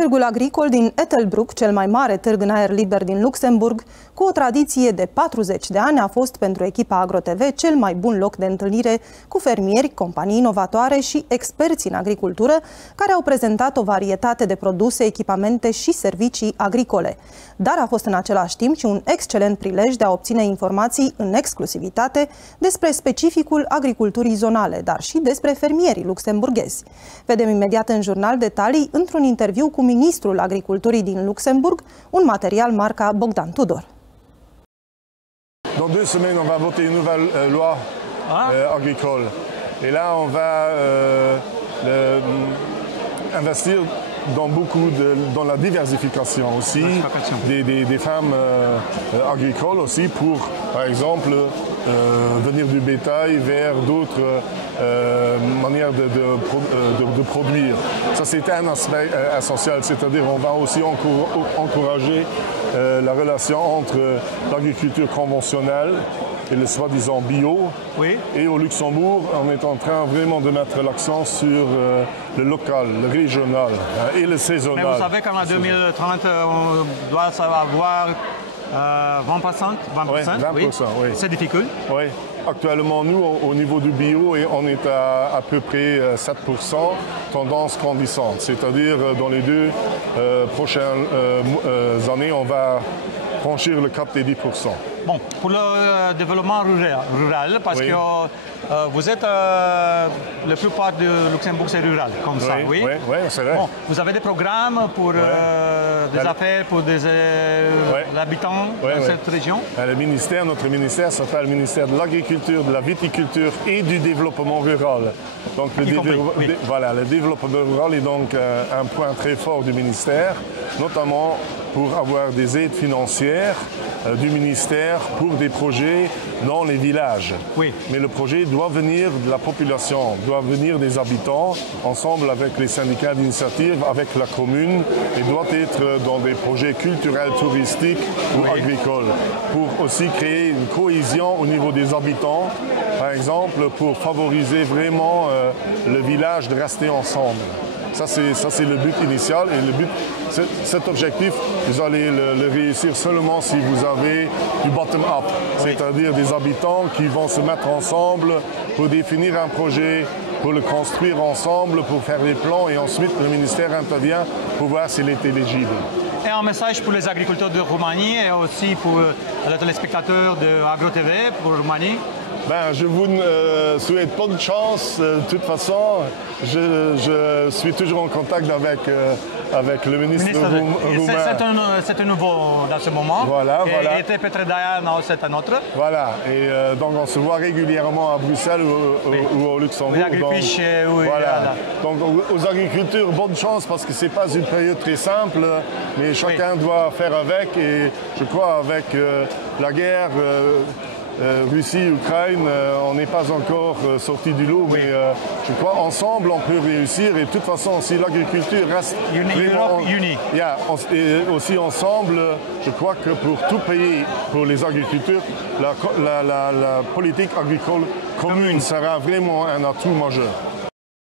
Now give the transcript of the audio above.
Târgul agricol din Ettelbruck, cel mai mare târg în aer liber din Luxemburg, cu o tradiție de 40 de ani, a fost pentru echipa AgroTV cel mai bun loc de întâlnire cu fermieri, companii inovatoare și experți în agricultură, care au prezentat o varietate de produse, echipamente și servicii agricole. Dar a fost în același timp și un excelent prilej de a obține informații în exclusivitate despre specificul agriculturii zonale, dar și despre fermierii luxemburghezi. Vedem imediat în jurnal detalii într-un interviu cu ministrul agriculturii din Luxemburg, un material marca Bogdan Tudor. Dans 2 semaines, on va voter une nouvelle loi agricole. Et là, on va investir dans la diversification aussi des femmes agricoles aussi pour, par exemple, venir du bétail vers d'autres manières de produire. Ça, c'est un aspect essentiel, c'est-à-dire on va aussi encourager la relation entre l'agriculture conventionnelle et le soi-disant bio. Oui. Et au Luxembourg, on est en train vraiment de mettre l'accent sur le local, le régional et le saisonnal. Mais vous savez qu'en 2030, on doit avoir 20%, 20%, ouais, 20%, oui. Oui. C'est difficile. Oui. Actuellement, nous, au niveau du bio, on est à peu près 7%, tendance grandissante. C'est-à-dire, dans les 2 prochaines années, on va franchir le cap des 10%. Bon, pour le développement rural, parce que vous êtes, la plupart de Luxembourg, c'est rural, comme ça, oui? Oui, c'est vrai. Bon, vous avez des programmes pour des affaires, pour des habitants dans cette région? Notre ministère s'appelle le ministère de l'Agriculture, de la Viticulture et du Développement Rural. Donc le développement rural est donc un point très fort du ministère, notamment pour avoir des aides financières du ministère pour des projets dans les villages. Oui. Mais le projet doit venir de la population, doit venir des habitants, ensemble avec les syndicats d'initiative, avec la commune, et doit être dans des projets culturels, touristiques ou agricoles, pour aussi créer une cohésion au niveau des habitants, par exemple, pour favoriser vraiment le village de rester ensemble. Ça, c'est le but initial, et cet objectif, vous allez le réussir seulement si vous avez du bottom-up, c'est-à-dire des habitants qui vont se mettre ensemble pour définir un projet, pour le construire ensemble, pour faire des plans, et ensuite le ministère intervient pour voir s'il est éligible. Et un message pour les agriculteurs de Roumanie et aussi pour les téléspectateurs de AgroTV pour Roumanie? Je vous souhaite bonne chance. De toute façon, je suis toujours en contact avec le ministre roumain. C'est un nouveau dans ce moment. Voilà. Et Petre Dayan, c'est un autre. Voilà. Et donc on se voit régulièrement à Bruxelles ou au Luxembourg. Donc aux agriculteurs, bonne chance, parce que c'est pas une période très simple, mais chacun doit faire avec. Et je crois avec la guerre. Russie, Ukraine, on n'est pas encore sorti du lot, mais je crois ensemble on peut réussir, et de toute façon si l'agriculture reste unie. Et aussi ensemble, je crois que pour tout pays, pour les agriculteurs, la politique agricole commune sera vraiment un atout majeur.